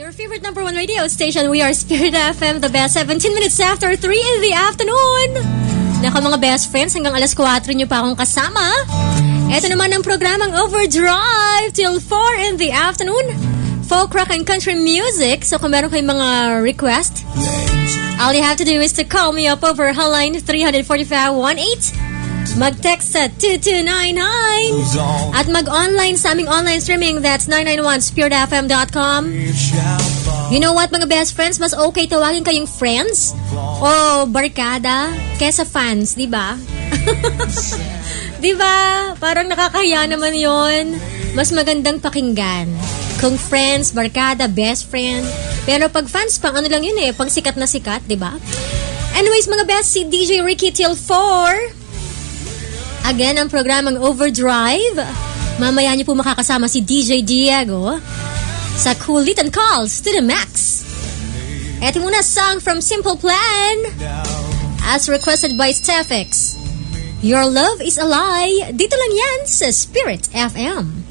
Your favorite number one radio station, we are Spirit FM, the best 17 minutes after 3 in the afternoon. Naka mga best friends, hanggang alas 4 nyo pa akong kasama. Ito naman ang programang Overdrive till 4 in the afternoon. Folk, rock, and country music. So kung meron kayong mga request, all you have to do is to call me up over hotline 345-18. Mag-text sa 2299 at mag-online sa aming online streaming, that's 991spiritfm.com. You know what, mga best friends, mas okay tawagin kayong friends o barkada kesa fans, di ba? Di ba? Parang nakakahiya naman yon. Mas magandang pakinggan kung friends, barkada, best friend. Pero pag fans, pang ano lang yun pang sikat na sikat, di ba? Anyways, mga best, si DJ Ricky till 4. Again, ang programang Overdrive. Mamaya niyo po makakasama si DJ Diego sa Kulitan Calls to the Max. Ito muna song from Simple Plan as requested by Stefix. Your Love is a Lie. Dito lang yan sa Spirit FM.